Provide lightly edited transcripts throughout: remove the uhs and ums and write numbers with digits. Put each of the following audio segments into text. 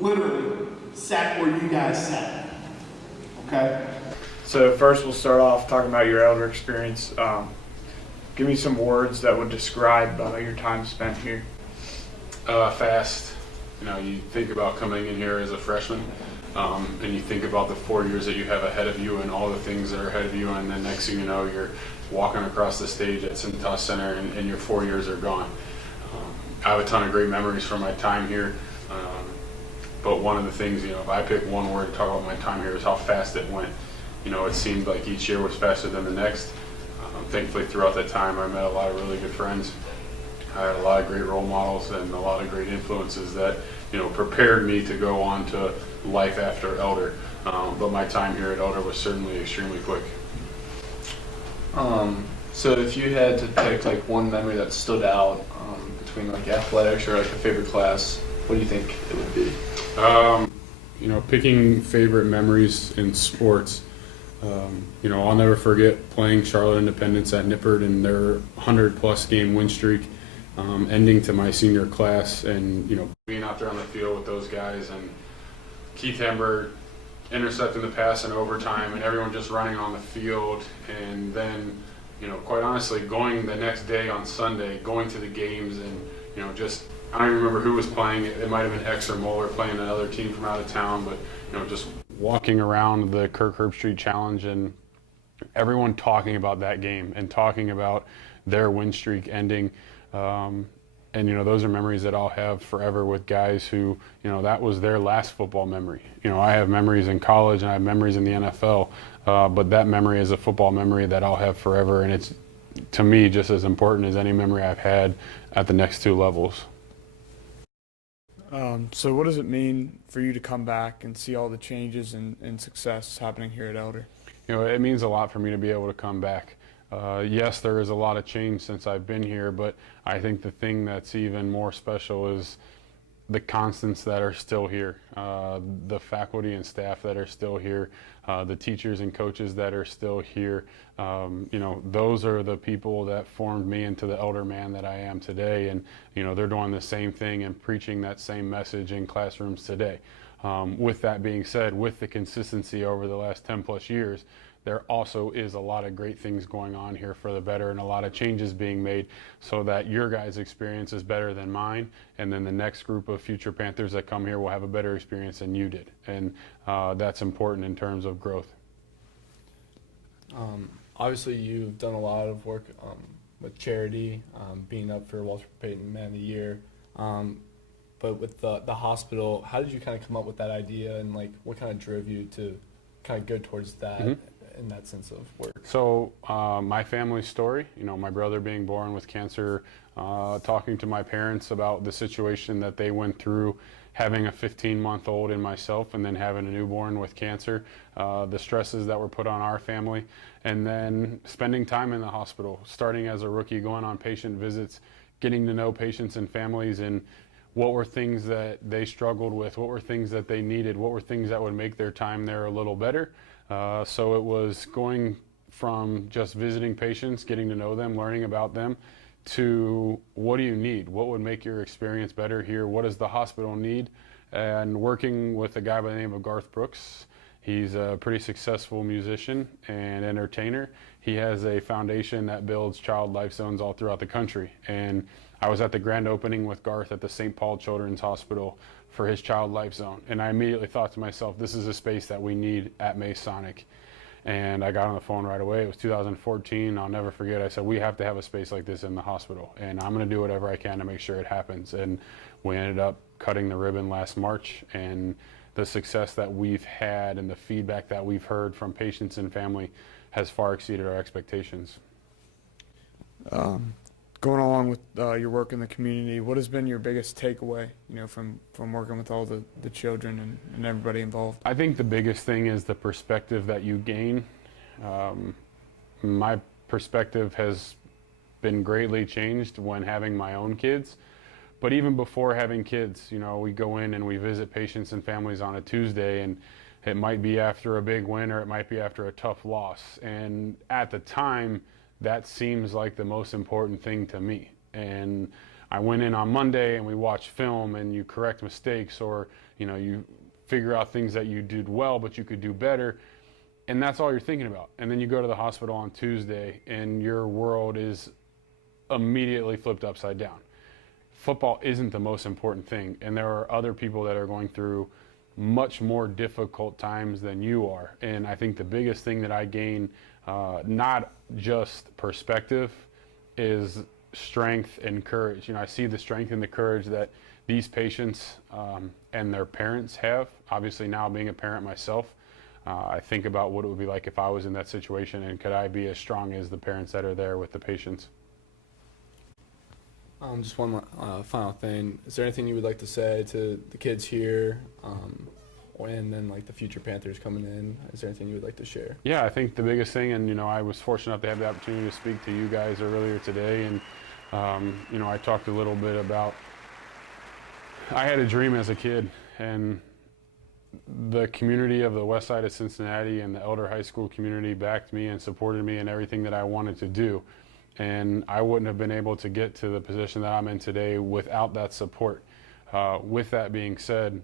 literally sat where you guys sat. Okay? So first we'll start off talking about your elder experience. Give me some words that would describe your time spent here. Fast. You think about coming in here as a freshman, and you think about the 4 years that you have ahead of you and all the things that are ahead of you, and then next thing you know, you're walking across the stage at Cintas Center and your 4 years are gone. I have a ton of great memories from my time here, but one of the things, if I pick one word to talk about my time here, is how fast it went. It seemed like each year was faster than the next. Thankfully, throughout that time, I met a lot of really good friends. I had a lot of great role models and a lot of great influences that, prepared me to go on to life after Elder. But my time here at Elder was certainly extremely quick. So if you had to pick like one memory that stood out between like athletics or like a favorite class, what do you think it would be? Picking favorite memories in sports. I'll never forget playing Charlotte Independence at Nippert and their 100-plus game win streak, ending to my senior class, and being out there on the field with those guys and Keith Hembert intercepting the pass in overtime and everyone just running on the field, and then quite honestly going the next day on Sunday, going to the games, and just I don't even remember who was playing. It might have been X or Moeller playing another team from out of town, but just walking around the Kirk Herbstreit Challenge and everyone talking about that game and talking about their win streak ending. And those are memories that I'll have forever with guys who, that was their last football memory. I have memories in college and I have memories in the NFL, but that memory is a football memory that I'll have forever, and it's, to me, just as important as any memory I've had at the next two levels. So what does it mean for you to come back and see all the changes and success happening here at Elder? It means a lot for me to be able to come back. Yes, there is a lot of change since I've been here, but I think the thing that's even more special is the constants that are still here, the faculty and staff that are still here, the teachers and coaches that are still here. Those are the people that formed me into the elder man that I am today, and they're doing the same thing and preaching that same message in classrooms today. With that being said, with the consistency over the last 10 plus years, there also is a lot of great things going on here for the better and a lot of changes being made so that your guys' experience is better than mine, and then the next group of future Panthers that come here will have a better experience than you did. And that's important in terms of growth. Obviously, you've done a lot of work with charity, being up for Walter Payton Man of the Year. But with the hospital, how did you kind of come up with that idea, and like what kind of drove you to kind of go towards that in that sense of work? So my family's story, my brother being born with cancer, talking to my parents about the situation that they went through, having a 15-month-old in myself and then having a newborn with cancer, the stresses that were put on our family, and then spending time in the hospital, starting as a rookie, going on patient visits, getting to know patients and families, and what were things that they struggled with, what were things that they needed, what were things that would make their time there a little better. So it was going from just visiting patients, getting to know them, learning about them, to what do you need? What would make your experience better here? What does the hospital need? And working with a guy by the name of Garth Brooks. He's a pretty successful musician and entertainer. He has a foundation that builds child life zones all throughout the country. And I was at the grand opening with Garth at the St. Paul Children's Hospital for his child life zone. And I immediately thought to myself, this is a space that we need at Masonic. And I got on the phone right away. It was 2014. I'll never forget. I said, we have to have a space like this in the hospital, and I'm going to do whatever I can to make sure it happens. And we ended up cutting the ribbon last March, and the success that we've had and the feedback that we've heard from patients and family has far exceeded our expectations. Going along with your work in the community, what has been your biggest takeaway, from working with all the children and everybody involved? I think the biggest thing is the perspective that you gain. My perspective has been greatly changed when having my own kids. But even before having kids, we go in and we visit patients and families on a Tuesday, and it might be after a big win or it might be after a tough loss. And at the time, that seems like the most important thing to me. And I went in on Monday and we watched film and you correct mistakes, or you figure out things that you did well but you could do better, and that's all you're thinking about. And then you go to the hospital on Tuesday and your world is immediately flipped upside down. Football isn't the most important thing, and there are other people that are going through much more difficult times than you are. And I think the biggest thing that I gain, not just perspective, is strength and courage. I see the strength and the courage that these patients and their parents have. Obviously, now being a parent myself, I think about what it would be like if I was in that situation, and could I be as strong as the parents that are there with the patients. Just one final thing. Is there anything you would like to say to the kids here, and then like the future Panthers coming in? Is there anything you would like to share? Yeah, I think the biggest thing, and I was fortunate enough to have the opportunity to speak to you guys earlier today, and I talked a little bit about, I had a dream as a kid, and the community of the west side of Cincinnati and the Elder High School community backed me and supported me in everything that I wanted to do. And I wouldn't have been able to get to the position that I'm in today without that support. With that being said,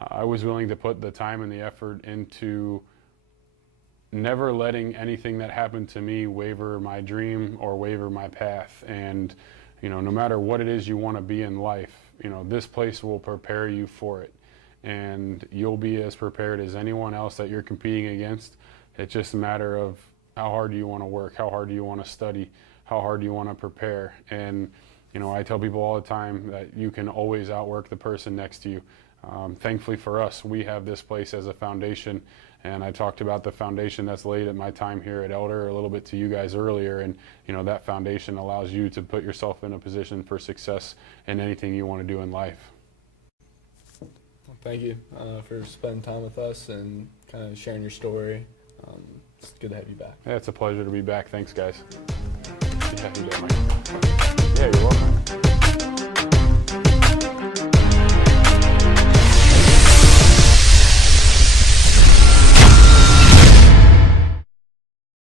I was willing to put the time and the effort into never letting anything that happened to me waver my dream or waver my path. And no matter what it is you want to be in life, this place will prepare you for it. And you'll be as prepared as anyone else that you're competing against. It's just a matter of how hard do you want to work, how hard do you want to study, how hard do you want to prepare. And I tell people all the time that you can always outwork the person next to you. Thankfully for us, we have this place as a foundation, and I talked about the foundation that's laid at my time here at Elder a little bit to you guys earlier, and that foundation allows you to put yourself in a position for success in anything you want to do in life. Thank you for spending time with us and kind of sharing your story. It's good to have you back. Yeah, it's a pleasure to be back. Thanks, guys. Good to have you back, Mike. Yeah, you're welcome.